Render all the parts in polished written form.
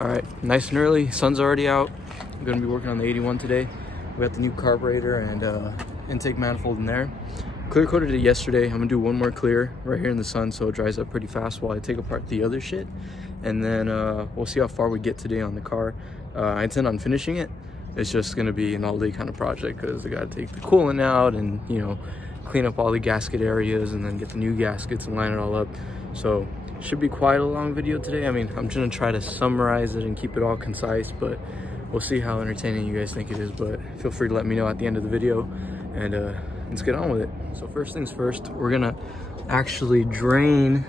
All right, nice and early. Sun's already out. I'm gonna be working on the 81 today. We got the new carburetor and intake manifold in there. Clear coated it yesterday. I'm gonna do one more clear right here in the sun so it dries up pretty fast while I take apart the other shit. And then we'll see how far we get today on the car. I intend on finishing it. It's just gonna be an all-day kind of project because I gotta take the coolant out and, you know, clean up all the gasket areas and then get the new gaskets and line it all up. So should be quite a long video today. I mean, I'm gonna try to summarize it and keep it all concise, but we'll see how entertaining you guys think it is. But feel free to let me know at the end of the video, and let's get on with it. So first things first, we're gonna actually drain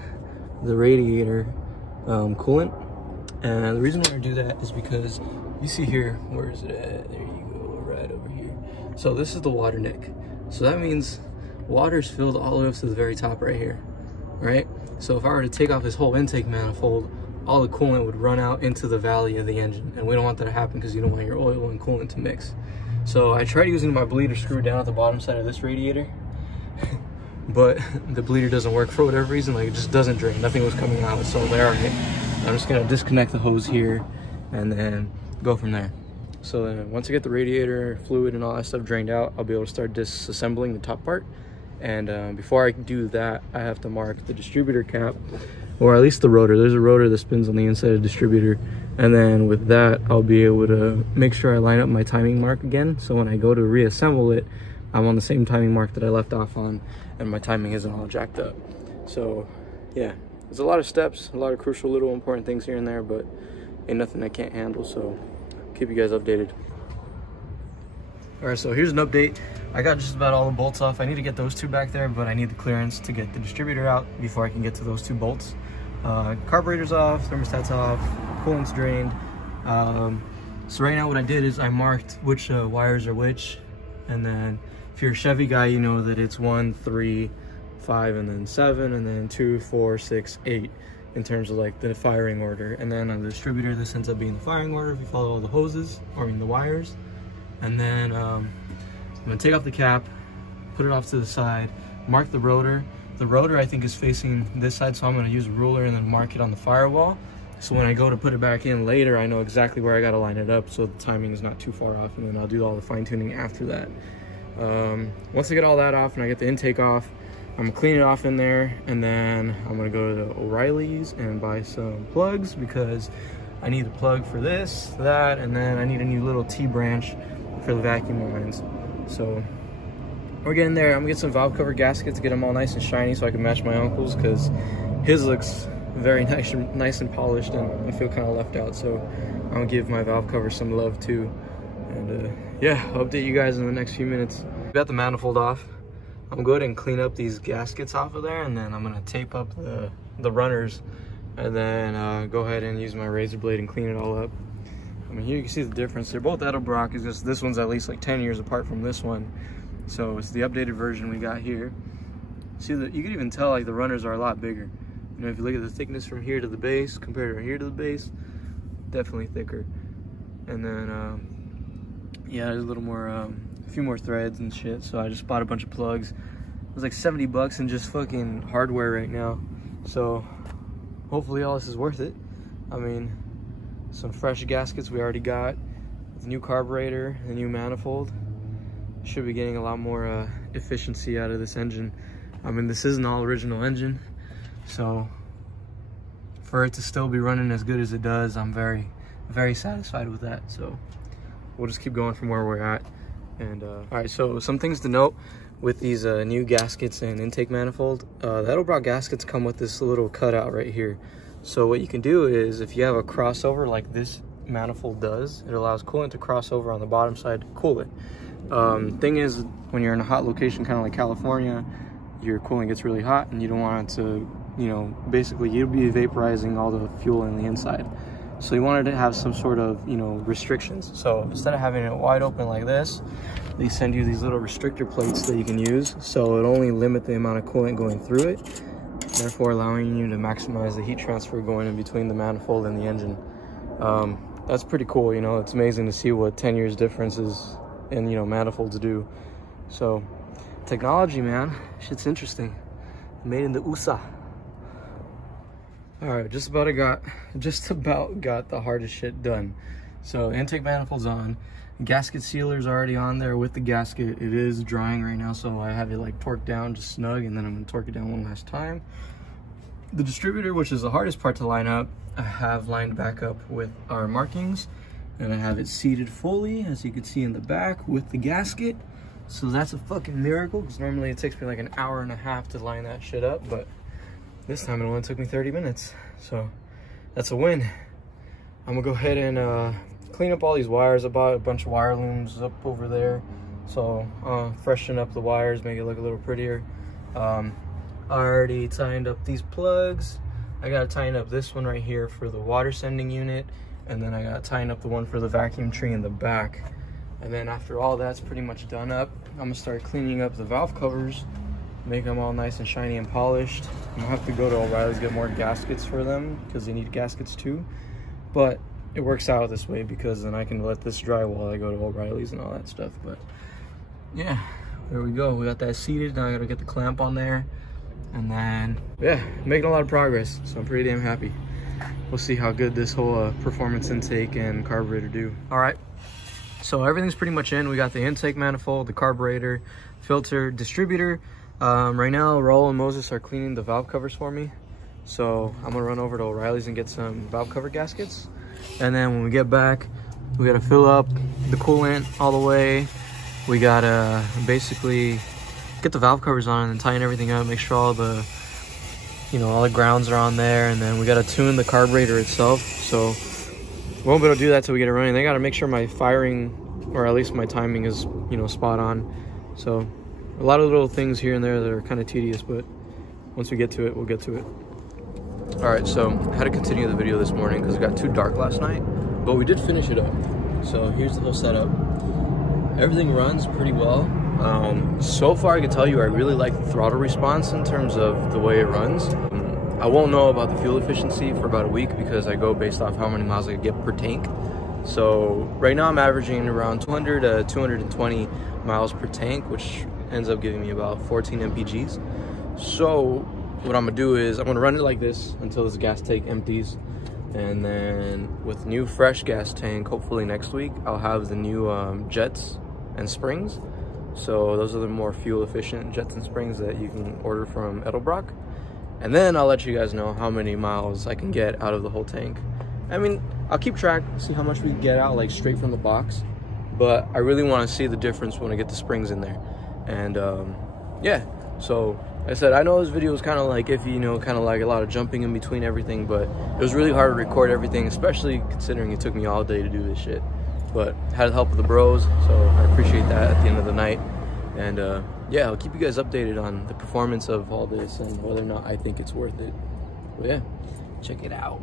the radiator coolant. And the reason we're gonna do that is because you see here, where is it at? There you go, right over here. So this is the water neck. So that means water's filled all the way up to the very top right here, right? So if I were to take off this whole intake manifold, all the coolant would run out into the valley of the engine. And we don't want that to happen because you don't want your oil and coolant to mix. So I tried using my bleeder screw down at the bottom side of this radiator, but the bleeder doesn't work for whatever reason. Like, it just doesn't drain. Nothing was coming out. So there, all right, I'm just gonna disconnect the hose here and then go from there. So then once I get the radiator fluid and all that stuff drained out, I'll be able to start disassembling the top part. And before I can do that, I have to mark the distributor cap, or at least the rotor. There's a rotor that spins on the inside of the distributor. And then with that, I'll be able to make sure I line up my timing mark again. So when I go to reassemble it, I'm on the same timing mark that I left off on, and my timing isn't all jacked up. So yeah, there's a lot of steps, a lot of crucial little important things here and there, but ain't nothing I can't handle. So keep you guys updated. All right, so here's an update. I got just about all the bolts off. I need to get those two back there, but I need the clearance to get the distributor out before I can get to those two bolts. Carburetor's off, thermostat's off, coolant's drained. So right now what I did is I marked which wires are which. And then if you're a Chevy guy, you know that it's 1, 3, 5, and then 7, and then 2, 4, 6, 8 in terms of like the firing order. And then on the distributor, this ends up being the firing order if you follow all the hoses, or I mean the wires. And then I'm gonna take off the cap, put it off to the side, mark the rotor. The rotor I think is facing this side, so I'm gonna use a ruler and then mark it on the firewall. So when I go to put it back in later, I know exactly where I gotta line it up so the timing is not too far off, and then I'll do all the fine tuning after that. Once I get all that off and I get the intake off, I'm gonna clean it off in there, and then I'm gonna go to O'Reilly's and buy some plugs because I need a plug for this, that, and then I need a new little T-branch for the vacuum lines. So we're getting there. I'm gonna get some valve cover gaskets, get them all nice and shiny so I can match my uncle's, because his looks very nice and polished, and I feel kind of left out. So I'm gonna give my valve cover some love too. And yeah, I'll update you guys in the next few minutes. Got the manifold off. I'm gonna go ahead and clean up these gaskets off of there, and then I'm gonna tape up the runners, and then go ahead and use my razor blade and clean it all up. I mean, here you can see the difference. They're both Edelbrock. It's just this one's at least like 10 years apart from this one. So it's the updated version we got here. See, that you can even tell like the runners are a lot bigger. You know, if you look at the thickness from here to the base compared to here to the base, definitely thicker. And then yeah, there's a little more, a few more threads and shit. So I just bought a bunch of plugs. It was like 70 bucks in just fucking hardware right now. So hopefully all this is worth it. I mean, some fresh gaskets we already got, the new carburetor, the new manifold. Should be getting a lot more efficiency out of this engine. I mean, this is an all original engine, so for it to still be running as good as it does, I'm very, very satisfied with that. So we'll just keep going from where we're at. And all right, so some things to note with these new gaskets and intake manifold. The Edelbrock gaskets come with this little cutout right here. So what you can do is, if you have a crossover like this manifold does, it allows coolant to cross over on the bottom side to cool it. Thing is, when you're in a hot location, kind of like California, your coolant gets really hot and you don't want it to, you know, basically you'll be vaporizing all the fuel in the inside. So you wanted to have some sort of, you know, restrictions. So instead of having it wide open like this, they send you these little restrictor plates that you can use. So it only limit the amount of coolant going through it, therefore allowing you to maximize the heat transfer going in between the manifold and the engine. That's pretty cool. You know, it's amazing to see what 10 years difference is in, you know, manifolds do. So technology, man, shit's interesting. Made in the USA. All right, just about got the hardest shit done. So intake manifold's on, gasket sealer's already on there with the gasket. It is drying right now, so I have it like torqued down just snug, and then I'm gonna torque it down one last time. The distributor, which is the hardest part to line up, I have lined back up with our markings, and I have it seated fully, as you can see in the back, with the gasket. So that's a fucking miracle, because normally it takes me like an hour and a half to line that shit up, but this time it only took me 30 minutes. So that's a win. I'm gonna go ahead and clean up all these wires. I bought a bunch of wire looms up over there, so freshen up the wires, make it look a little prettier. I already tightened up these plugs. I gotta tighten up this one right here for the water sending unit, and then I gotta tighten up the one for the vacuum tree in the back. And then after all that's pretty much done up, I'm gonna start cleaning up the valve covers, make them all nice and shiny and polished. I'm gonna have to go to O'Reilly's, get more gaskets for them, because they need gaskets too. But it works out this way, because then I can let this dry while I go to O'Reilly's and all that stuff. But yeah, there we go. We got that seated. Now I gotta get the clamp on there. And then, yeah, making a lot of progress. So I'm pretty damn happy. We'll see how good this whole performance intake and carburetor do. All right. So everything's pretty much in. We got the intake manifold, the carburetor, filter, distributor. Right now, Raul and Moses are cleaning the valve covers for me. So I'm gonna run over to O'Reilly's and get some valve cover gaskets. And then when we get back, we gotta fill up the coolant all the way. We gotta basically get the valve covers on and then tighten everything up, make sure all the, all the grounds are on there. And then we gotta tune the carburetor itself. So we won't be able to do that till we get it running. They gotta make sure my firing, or at least my timing, is spot on. So a lot of little things here and there that are kind of tedious, but once we get to it, we'll get to it. All right, so I had to continue the video this morning because it got too dark last night, but we did finish it up. So here's the whole setup. Everything runs pretty well. So far I can tell you I really like the throttle response in terms of the way it runs. I won't know about the fuel efficiency for about a week, because I go based off how many miles I get per tank. So right now I'm averaging around 200 to 220 miles per tank, which ends up giving me about 14 mpgs. So what I'm gonna do is I'm gonna run it like this until this gas tank empties, and then with new fresh gas tank, hopefully next week, I'll have the new jets and springs. So those are the more fuel efficient jets and springs that you can order from Edelbrock. And then I'll let you guys know how many miles I can get out of the whole tank. I mean, I'll keep track, see how much we can get out like straight from the box, but I really want to see the difference when I get the springs in there. And yeah, so like I said, I know this video was kind of like iffy, kind of like a lot of jumping in between everything, but it was really hard to record everything, especially considering it took me all day to do this shit. But had the help of the bros, so I appreciate that at the end of the night. And yeah, I'll keep you guys updated on the performance of all this and whether or not I think it's worth it. But yeah, check it out.